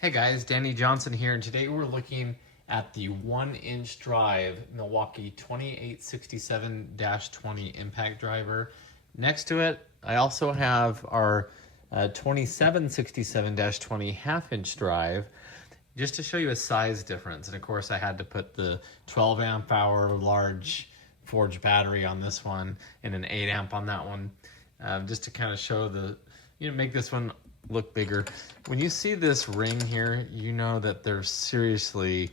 Hey guys, Danny Johnson here, and today we're looking at the 1-inch drive Milwaukee 2867-20 impact driver. Next to it, I also have our 2767-20 half-inch drive, just to show you a size difference. And of course, I had to put the 12 amp hour large forged battery on this one and an 8 amp on that one, just to kind of show make this one look bigger. When you see this ring here, you know that they're seriously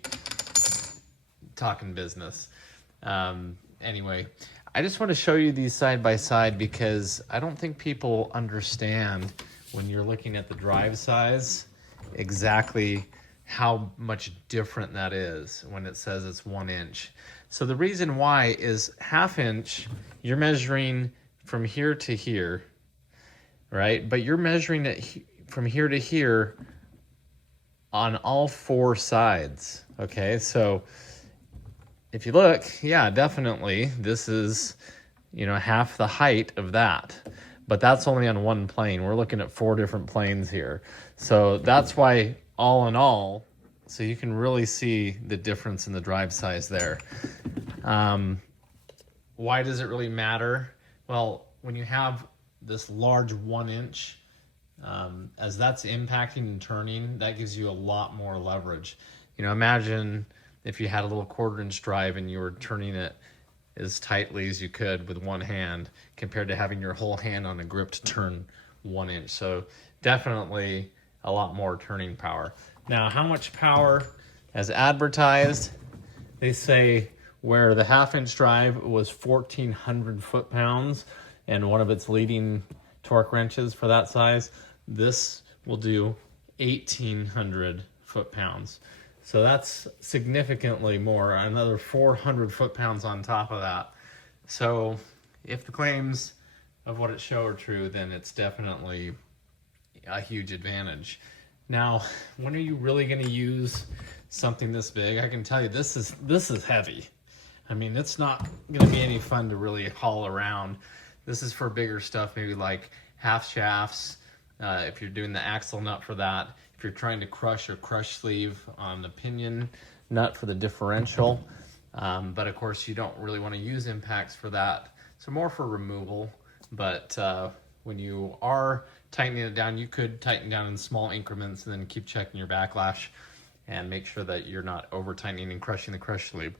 talking business. Anyway, I just want to show you these side by side because I don't think people understand when you're looking at the drive size exactly how much different that is when it says it's 1 inch. So the reason why is half inch, you're measuring from here to here, right? But you're measuring it from here to here on all four sides, okay? So if you look, yeah, definitely, this is, half the height of that. But that's only on one plane. We're looking at 4 different planes here. So that's why, all in all, so you can really see the difference in the drive size there. Why does it really matter? Well, when you have this large 1 inch, as that's impacting and turning, that gives you a lot more leverage. Imagine if you had a little 1/4 inch drive and you were turning it as tightly as you could with one hand compared to having your whole hand on a grip to turn 1 inch. So definitely a lot more turning power. Now, how much power as advertised? They say where the half-inch drive was 1,400 foot-pounds and one of its leading torque wrenches for that size, this will do 1,800 foot-pounds. So that's significantly more, another 400 foot-pounds on top of that. So if the claims of what it show are true, then it's definitely a huge advantage. Now, when are you really going to use something this big? I can tell you this is heavy. I mean, it's not going to be any fun to really haul around. This is for bigger stuff, maybe like half shafts, if you're doing the axle nut for that, if you're trying to crush or crush sleeve on the pinion nut for the differential. But of course, you don't really want to use impacts for that. So more for removal. But when you are tightening it down, you could tighten down in small increments and then keep checking your backlash and make sure that you're not over tightening and crushing the crush sleeve.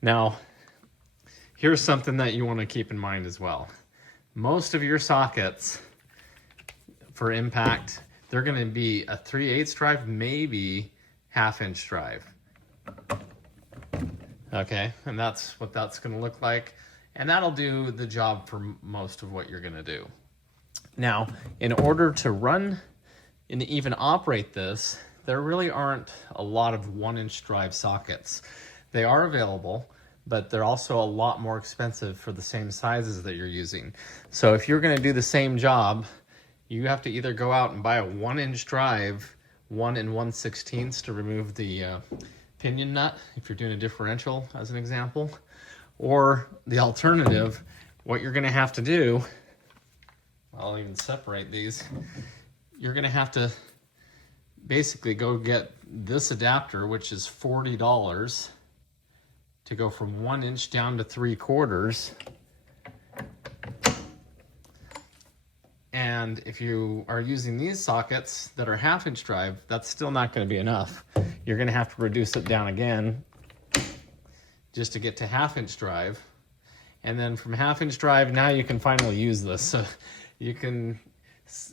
Now, here's something that you want to keep in mind as well. Most of your sockets for impact, they're going to be a 3/8 drive, maybe half-inch drive. Okay, and that's what that's going to look like. And that'll do the job for most of what you're going to do. Now, in order to run and even operate this, there really aren't a lot of 1-inch drive sockets. They are available, but they're also a lot more expensive for the same sizes that you're using. So if you're going to do the same job, you have to either go out and buy a 1-inch drive, 1 1/16 to remove the pinion nut, if you're doing a differential as an example, or the alternative, what you're going to have to do, I'll even separate these, you're going to have to basically go get this adapter, which is $40, to go from 1 inch down to 3/4. And if you are using these sockets that are half-inch drive, that's still not going to be enough. You're going to have to reduce it down again just to get to half-inch drive. And then from half-inch drive, now you can finally use this. So you can,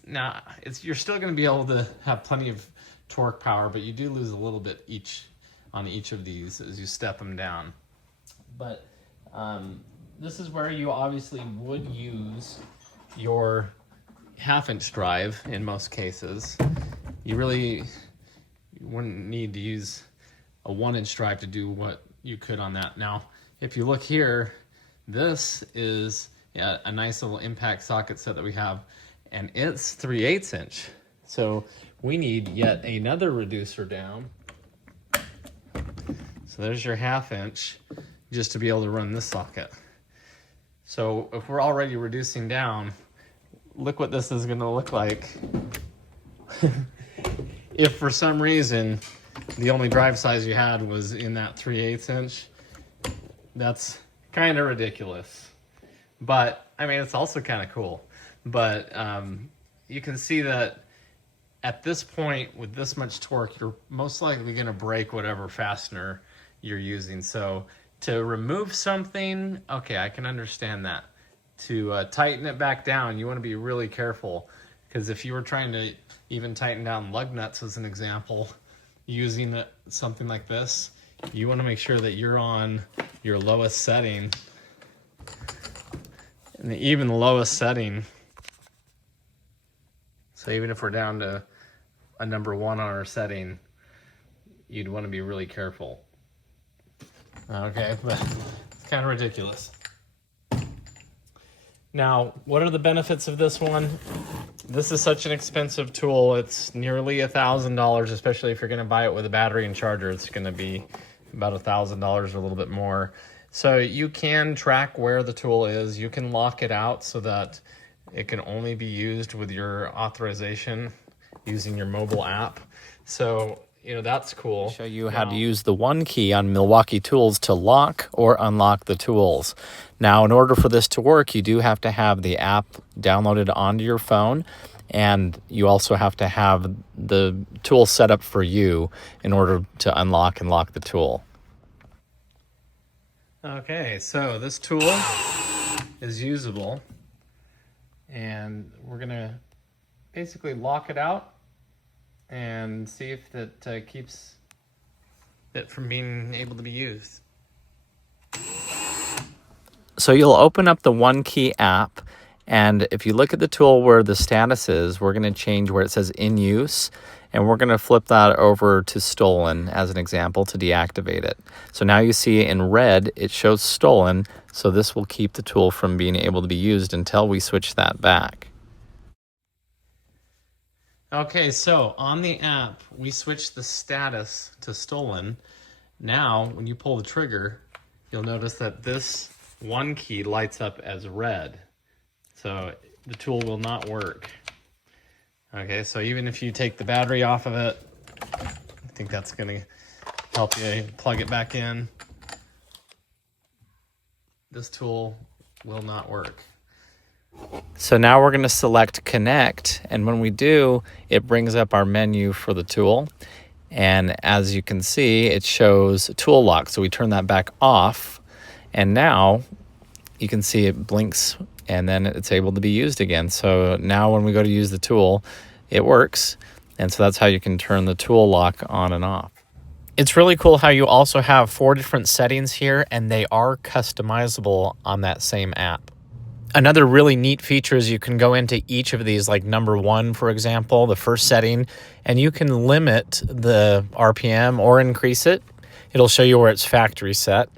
now you're still going to be able to have plenty of torque power, but you do lose a little bit on each of these as you step them down. But this is where you obviously would use your half-inch drive in most cases. You wouldn't need to use a 1-inch drive to do what you could on that. Now, if you look here, this is a nice little impact socket set that we have, and it's 3/8 inch. So we need yet another reducer down. So there's your half-inch, just to be able to run this socket. So if we're already reducing down, look what this is going to look like if for some reason the only drive size you had was in that 3/8 inch, that's kind of ridiculous. But I mean, it's also kind of cool. But you can see that at this point, with this much torque, you're most likely going to break whatever fastener you're using. So to remove something, okay, I can understand that. To tighten it back down, you want to be really careful, because if you were trying to even tighten down lug nuts, as an example, using something like this, you want to make sure that you're on your lowest setting. And even the lowest setting, so even if we're down to a number 1 on our setting, you'd want to be really careful. Okay, but it's kind of ridiculous. Now, what are the benefits of this one? This is such an expensive tool. It's nearly $1,000, especially if you're going to buy it with a battery and charger. It's going to be about $1,000 or a little bit more. So you can track where the tool is. You can lock it out so that it can only be used with your authorization using your mobile app. So, you know, that's cool. I'll show you how to use the one key on Milwaukee tools to lock or unlock the tools. Now, in order for this to work, you do have to have the app downloaded onto your phone, and you also have to have the tool set up for you in order to unlock and lock the tool. Okay, so this tool is usable, and we're gonna basically lock it out and see if that keeps it from being able to be used. So you'll open up the One Key app, and if you look at the tool where the status is, we're going to change where it says in use, and we're going to flip that over to stolen as an example to deactivate it. So now you see in red it shows stolen, so this will keep the tool from being able to be used until we switch that back. Okay, so on the app, we switched the status to stolen. Now, when you pull the trigger, you'll notice that this one key lights up as red. So the tool will not work. Okay, so even if you take the battery off of it, I think that's going to help you plug it back in. This tool will not work. So now we're going to select connect, and when we do, it brings up our menu for the tool. And as you can see, it shows tool lock. So we turn that back off, and now you can see it blinks, and then it's able to be used again. So now when we go to use the tool, it works. And so that's how you can turn the tool lock on and off. It's really cool how you also have 4 different settings here, and they are customizable on that same app. Another really neat feature is you can go into each of these, like number 1, for example, the first setting, and you can limit the RPM or increase it. It'll show you where it's factory set.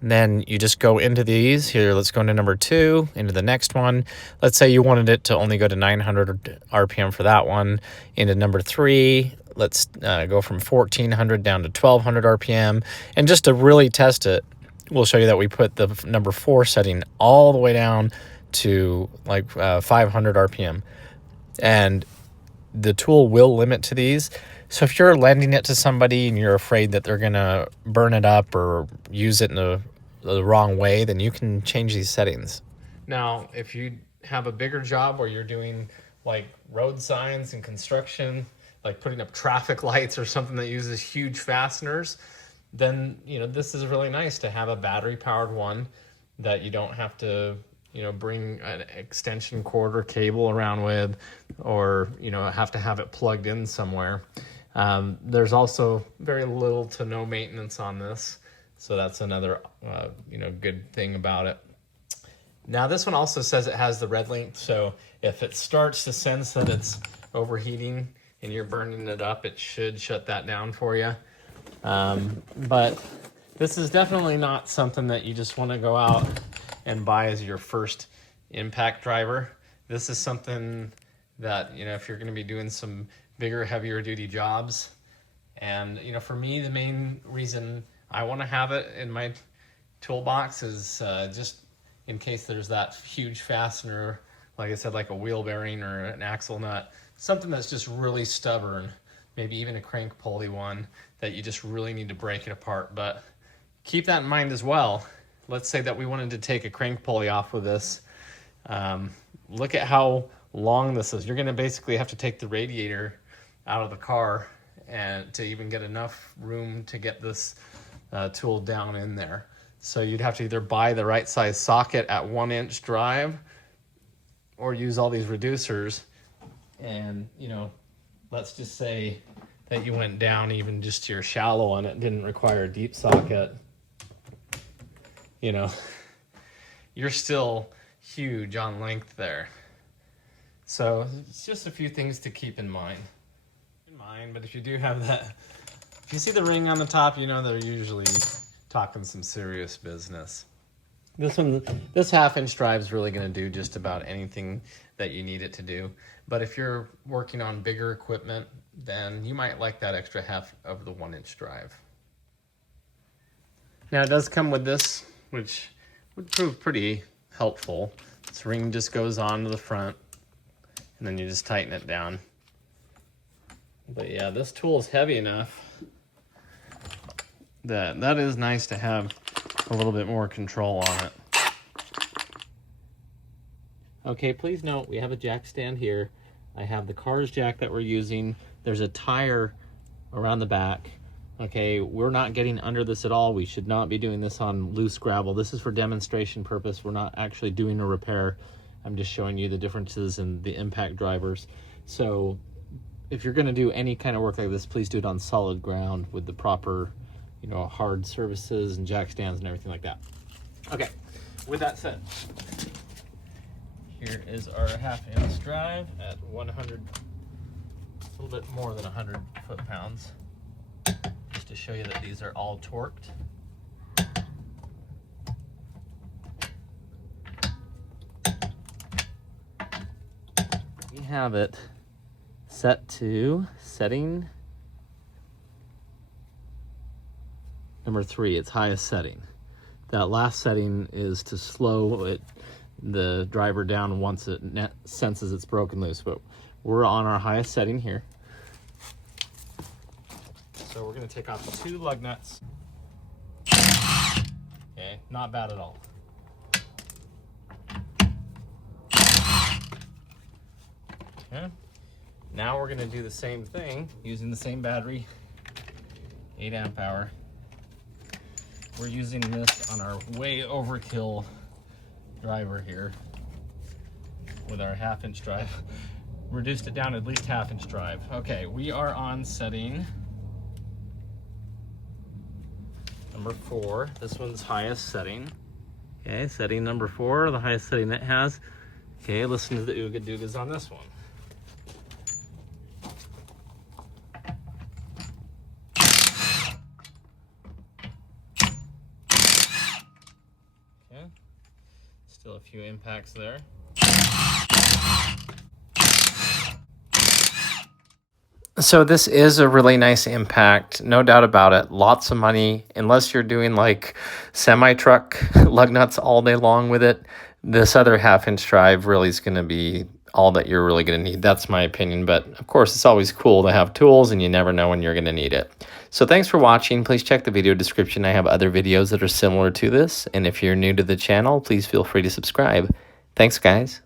And then you just go into these. Here, let's go into number 2, into the next one. Let's say you wanted it to only go to 900 RPM for that one. Into number 3, let's go from 1400 down to 1200 RPM. And just to really test it, we'll show you that we put the number 4 setting all the way down to like 500 RPM. And the tool will limit to these. So if you're lending it to somebody and you're afraid that they're going to burn it up or use it in the wrong way, then you can change these settings. Now, if you have a bigger job where you're doing like road signs and construction, like putting up traffic lights or something that uses huge fasteners, then, you know, this is really nice to have a battery powered one that you don't have to, you know, bring an extension cord or cable around with, or, you know, have to have it plugged in somewhere. There's also very little to no maintenance on this. So that's another, you know, good thing about it. Now this one also says it has the red link. So if it starts to sense that it's overheating and you're burning it up, it should shut that down for you. But this is definitely not something that you just want to go out and buy as your first impact driver. This is something that, you know, if you're going to be doing some bigger, heavier duty jobs. And, you know, for me, the main reason I want to have it in my toolbox is just in case there's that huge fastener, like I said, like a wheel bearing or an axle nut, something that's just really stubborn. maybe even a crank pulley one that you just really need to break it apart. But keep that in mind as well. Let's say that we wanted to take a crank pulley off with this. Look at how long this is. You're going to basically have to take the radiator out of the car and to even get enough room to get this tool down in there. So you'd have to either buy the right size socket at 1 inch drive or use all these reducers. And, you know, let's just say that you went down even just to your shallow one. It didn't require a deep socket. You know, you're still huge on length there. So it's just a few things to keep in mind. But if you do have that, if you see the ring on the top, you know they're usually talking some serious business. This 1/2 inch drive is really going to do just about anything that you need it to do. But if you're working on bigger equipment, then you might like that extra half of the 1 inch drive. Now it does come with this, which would prove pretty helpful. This ring just goes on to the front, and then you just tighten it down. But yeah, this tool is heavy enough that is nice to have a little bit more control on it. Okay, please note we have a jack stand here. I have the car's jack that we're using. There's a tire around the back. Okay, we're not getting under this at all. We should not be doing this on loose gravel. This is for demonstration purpose. We're not actually doing a repair. I'm just showing you the differences in the impact drivers. So if you're going to do any kind of work like this, please do it on solid ground with the proper, you know, hard surfaces and jack stands and everything like that. Okay, with that said, here is our 1/2 inch drive at 100, a little bit more than 100 foot-pounds, just to show you that these are all torqued. We have it set to setting number 3, its highest setting. That last setting is to slow the driver down once it senses it's broken loose, but we're on our highest setting here. So we're going to take off the 2 lug nuts. Okay, not bad at all. Okay. Now we're going to do the same thing using the same battery, 8 amp hour. We're using this on our way overkill driver here with our 1/2 inch drive. Reduced it down to at least 1/2 inch drive. Okay, we are on setting number 4. This one's highest setting. Okay, setting number 4, the highest setting it has. Okay, listen to the ooga doogas on this one. Still a few impacts there. So this is a really nice impact, no doubt about it. Lots of money, unless you're doing like semi-truck lug nuts all day long with it. This other 1/2 inch drive really is going to be all that you're really going to need. That's my opinion, but of course it's always cool to have tools and you never know when you're going to need it. So thanks for watching. Please check the video description. I have other videos that are similar to this, and if you're new to the channel, please feel free to subscribe. Thanks, guys.